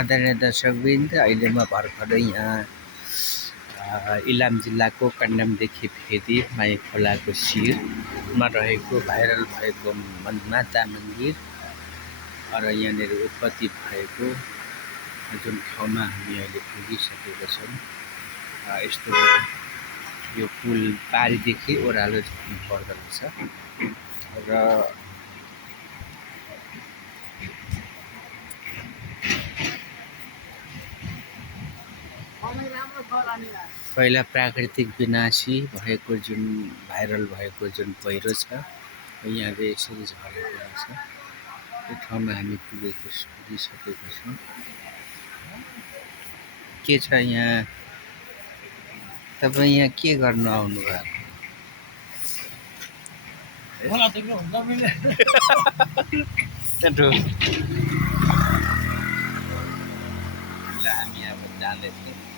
आदरणीय दर्शकवृन्द, अहिले म भर्खरै यहाँ इलाम जिल्लाको कन्यामदेखि फेदी माई खोलाको शिरमा रहेको भाइरल भएको माता मन्दिर र यहाँनिर उत्पत्ति भएको जुन ठाउँमा हामी अहिले पुगिसकेका छौँ। यस्तो यो पुल पारीदेखि ओह्रालो झर्नु पर्दो रहेछ र पहिला प्राकृतिक विनाशी भएको जुन भाइरल भएको जुन पहिरो छ यहाँले यसरी झरेको रहेछ। त्यो ठाउँमा हामी पुगिसकेका छौँ। के छ यहाँ, तपाईँ यहाँ के गर्न आउनु भएको? हामी अब जाँदैछौँ।